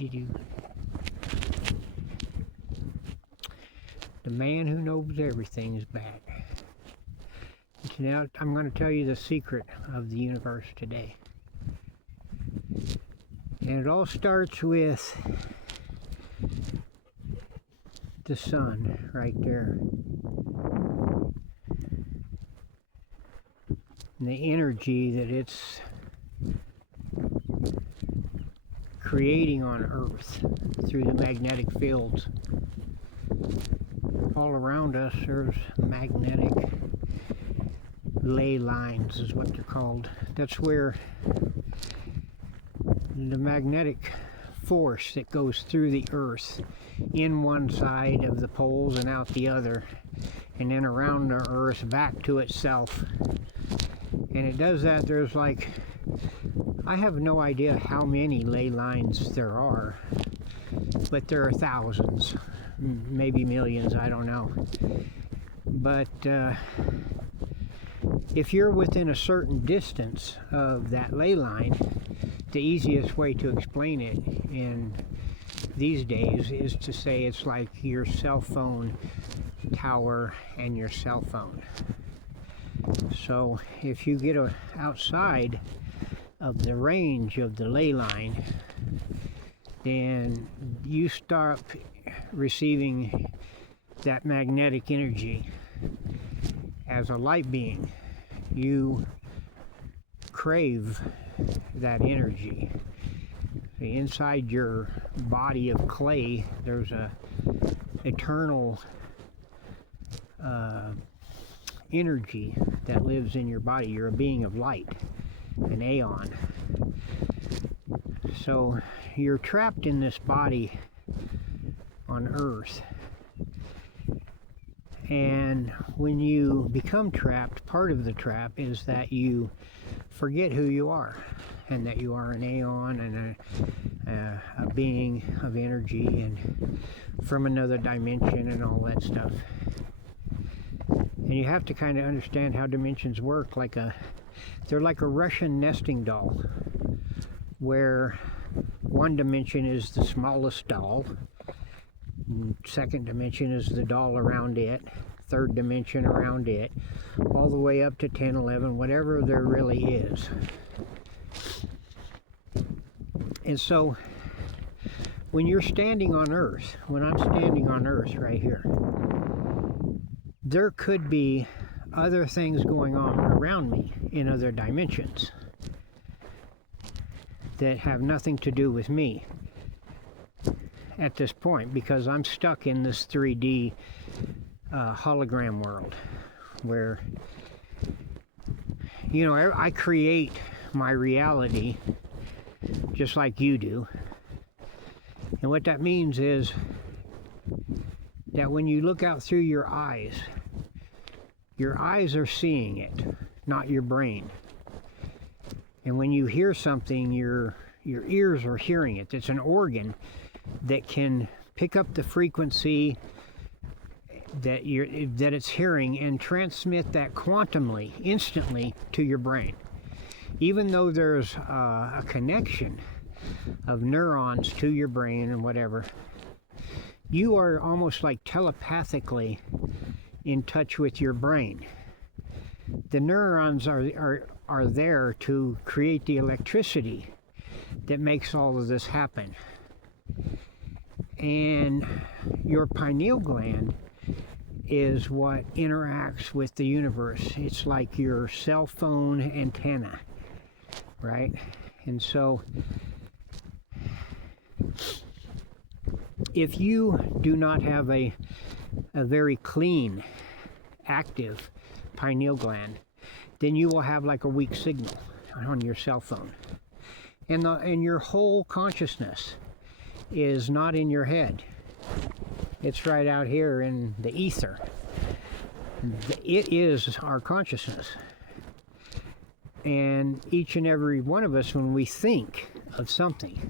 Doo-doo-doo-doo. The man who knows everything is back. Now I'm going to tell you the secret of the universe today. And it all starts with the sun right there. And the energy that it's creating on Earth through the magnetic fields. All around us there's magnetic ley lines is what they're called. That's where the magnetic force that goes through the Earth in one side of the poles and out the other, and then around the Earth back to itself. And it does that. There's like, I have no idea how many ley lines there are, but there are thousands, maybe millions, I don't know. But if you're within a certain distance of that ley line, the easiest way to explain it in these days is to say it's like your cell phone tower and your cell phone. So if you get outside of the range of the ley line, then you start receiving that magnetic energy as a light being. You crave that energy. Inside your body of clay, there's a eternal energy that lives in your body. You're a being of light, an aeon. So you're trapped in this body on Earth. And when you become trapped, part of the trap is that you forget who you are, and that you are an aeon and a being of energy and from another dimension and all that stuff. And you have to kind of understand how dimensions work. They're like a Russian nesting doll, where one dimension is the smallest doll, second dimension is the doll around it, third dimension around it, all the way up to 10, 11, whatever there really is. And so when you're standing on Earth, when I'm standing on Earth right here, there could be other things going on around me in other dimensions that have nothing to do with me at this point, because I'm stuck in this 3D hologram world where, you know, I create my reality just like you do. And what that means is that when you look out through your eyes are seeing it, not your brain. And when you hear something, your ears are hearing it. It's an organ that can pick up the frequency that it's hearing and transmit that quantumly, instantly to your brain. Even though there's a connection of neurons to your brain and whatever, you are almost like telepathically in touch with your brain. The neurons are there to create the electricity that makes all of this happen. And your pineal gland is what interacts with the universe. It's like your cell phone antenna, right? And so if you do not have a very clean, active pineal gland, then you will have like a weak signal on your cell phone. And your whole consciousness is not in your head. It's right out here in the ether. It is our consciousness. And each and every one of us, when we think of something,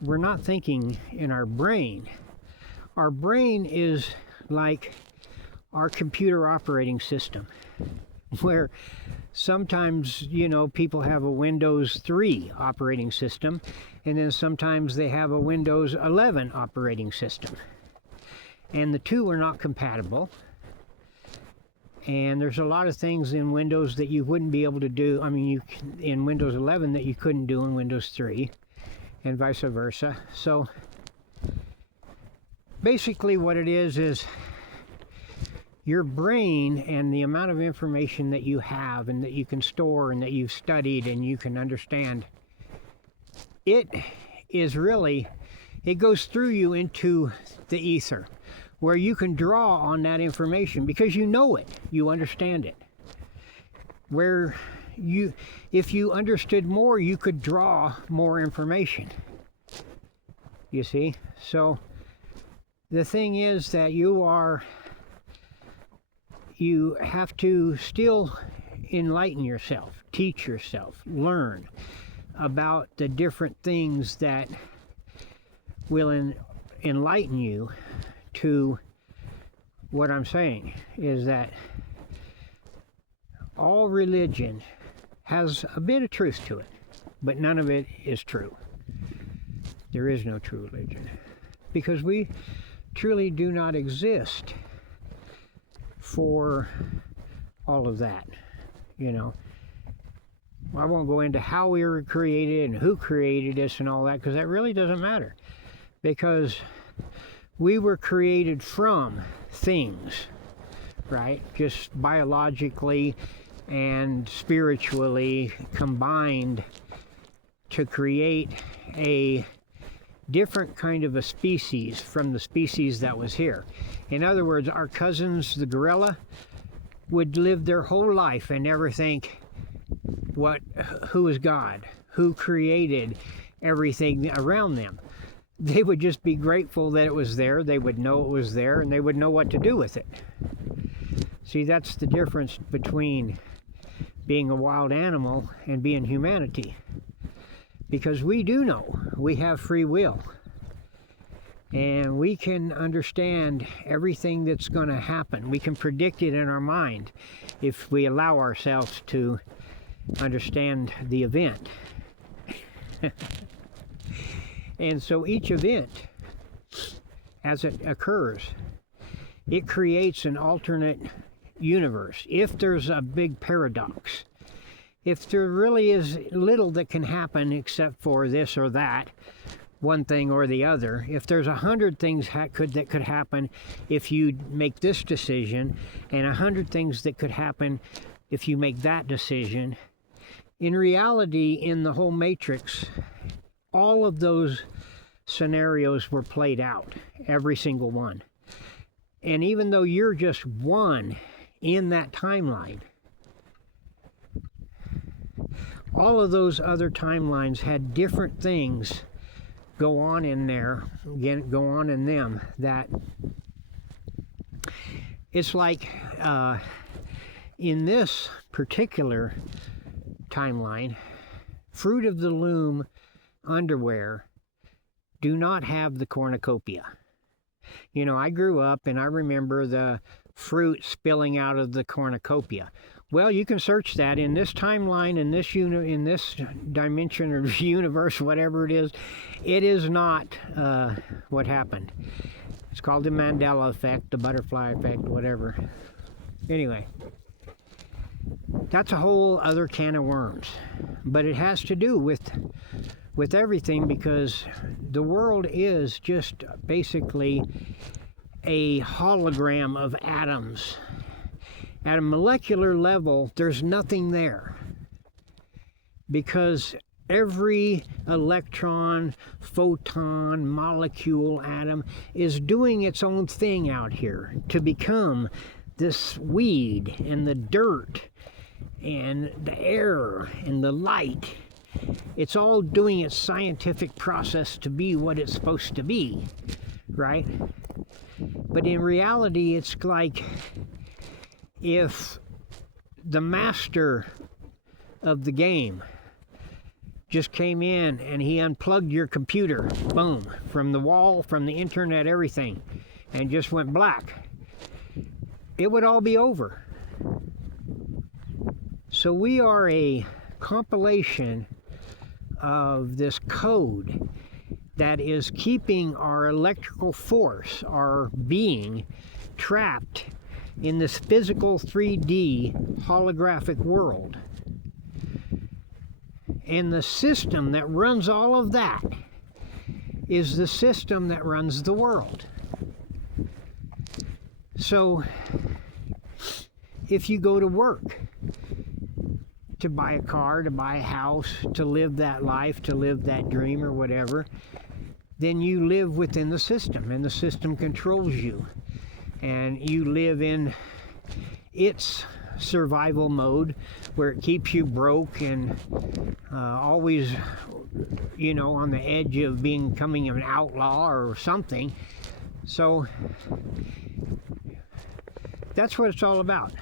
we're not thinking in our brain. Our brain is like our computer operating system, where sometimes, people have a Windows 3 operating system, and then sometimes they have a Windows 11 operating system. And the two are not compatible. And there's a lot of things in Windows that you wouldn't be able to do. I mean, in Windows 11 that you couldn't do in Windows 3, and vice versa. So basically what it is your brain and the amount of information that you have and that you can store and that you've studied and you can understand, it goes through you into the ether, where you can draw on that information because you know it, you understand it. Where if you understood more, you could draw more information. You see? So the thing is that you have to still enlighten yourself, teach yourself, learn about the different things that will enlighten you to what I'm saying is that all religion has a bit of truth to it, but none of it is true. There is no true religion because we truly do not exist for all of that, I won't go into how we were created and who created us and all that, because that really doesn't matter, because we were created from things, right? Just biologically and spiritually combined to create a different kind of a species from the species that was here. In other words, our cousins, the gorilla, would live their whole life and never think, who is God? Who created everything around them? They would just be grateful that it was there. They would know it was there, and they would know what to do with it. See, that's the difference between being a wild animal and being humanity. Because we do know we have free will. And we can understand everything that's going to happen. We can predict it in our mind if we allow ourselves to understand the event. And so each event, as it occurs, it creates an alternate universe. If there's a big paradox, if there really is little that can happen except for this or that, one thing or the other, if there's 100 things that could happen if you make this decision, and 100 things that could happen if you make that decision, in reality, in the whole matrix, all of those scenarios were played out, every single one. And even though you're just one in that timeline, all of those other timelines had different things go on in there, go on in them, that it's like in this particular timeline, Fruit of the Loom underwear do not have the cornucopia. I grew up and I remember the fruit spilling out of the cornucopia. Well, you can search that in this timeline, in this dimension or universe, whatever it is not what happened. It's called the Mandela effect, the butterfly effect, whatever. Anyway, that's a whole other can of worms. But it has to do with everything, because the world is just basically a hologram of atoms. At a molecular level, there's nothing there, because every electron, photon, molecule, atom is doing its own thing out here to become this weed and the dirt and the air and the light. It's all doing its scientific process to be what it's supposed to be, right? But in reality, it's like if the master of the game just came in and he unplugged your computer, boom, from the wall, from the internet, everything, and just went black, it would all be over. So we are a compilation of this code that is keeping our electrical force, our being, trapped in this physical 3D holographic world. And the system that runs all of that is the system that runs the world. So if you go to work to buy a car, to buy a house, to live that life, to live that dream or whatever, then you live within the system, and the system controls you. And you live in its survival mode, where it keeps you broke and always, you know, on the edge of becoming an outlaw or something. So that's what it's all about.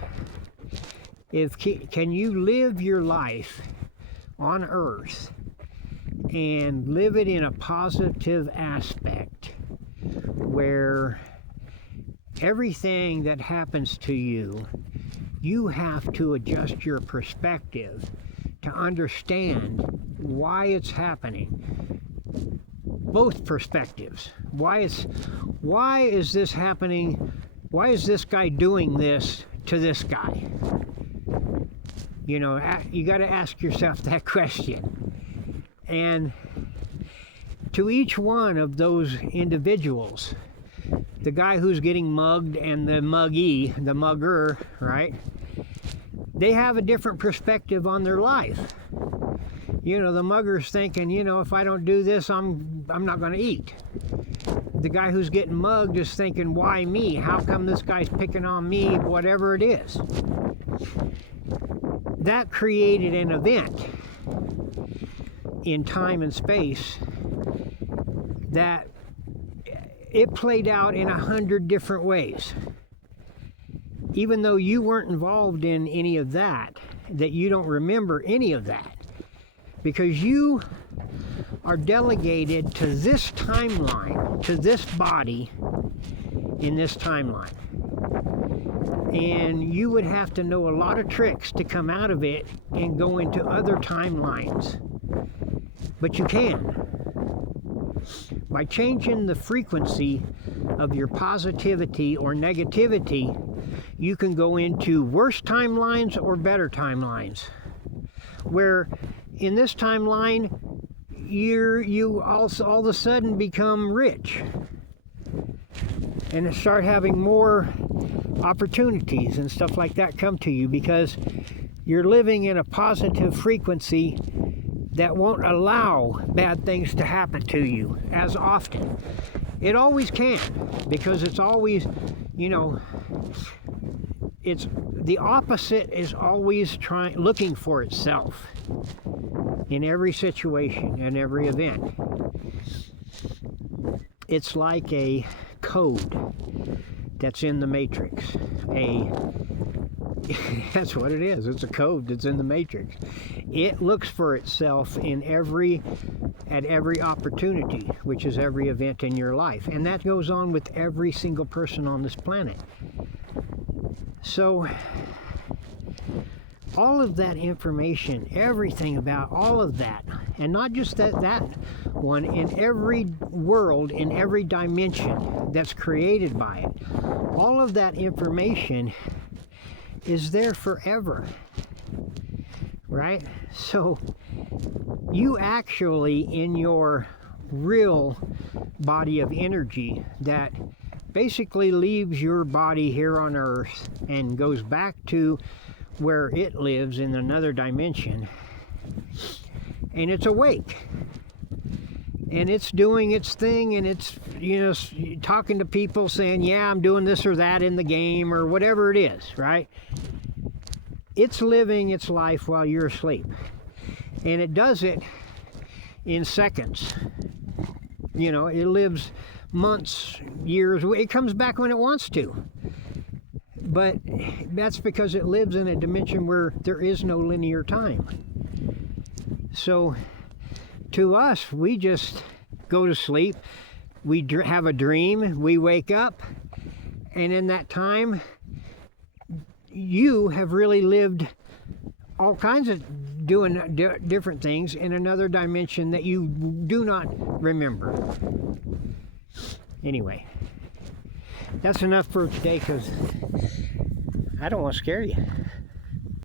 Can you live your life on Earth and live it in a positive aspect, where everything that happens to you, you have to adjust your perspective to understand why it's happening. Both perspectives. Why is this happening? Why is this guy doing this to this guy? You know, you got to ask yourself that question. And to each one of those individuals, the guy who's getting mugged and the muggee, the mugger, right? They have a different perspective on their life. You know, the mugger's thinking, you know, if I don't do this, I'm not going to eat. The guy who's getting mugged is thinking, why me? How come this guy's picking on me? Whatever it is. That created an event in time and space that it played out in 100 different ways. Even though you weren't involved in any of that, that you don't remember any of that, because you are delegated to this timeline, to this body in this timeline. And you would have to know a lot of tricks to come out of it and go into other timelines. But you can. By changing the frequency of your positivity or negativity, you can go into worse timelines or better timelines. Where in this timeline, you also all of a sudden become rich and start having more opportunities and stuff like that come to you, because you're living in a positive frequency that won't allow bad things to happen to you as often. It always can, because it's always, you know, it's the opposite is always looking for itself in every situation and every event. It's like a code that's in the matrix. That's what it is. It's a code that's in the matrix. It looks for itself at every opportunity, which is every event in your life. And that goes on with every single person on this planet. So all of that information, everything about all of that, and not just that one, in every world, in every dimension that's created by it, all of that information is there forever, right? So you actually, in your real body of energy that basically leaves your body here on Earth and goes back to where it lives in another dimension, and it's awake and it's doing its thing, and it's, you know, talking to people saying, yeah, I'm doing this or that in the game or whatever it is, right? It's living its life while you're asleep, and it does it in seconds. You know, it lives months, years. It comes back when it wants to. But that's because it lives in a dimension where there is no linear time. So to us, we just go to sleep, we have a dream, we wake up, and in that time, you have really lived all kinds of doing different things in another dimension that you do not remember. Anyway, that's enough for today because I don't want to scare you.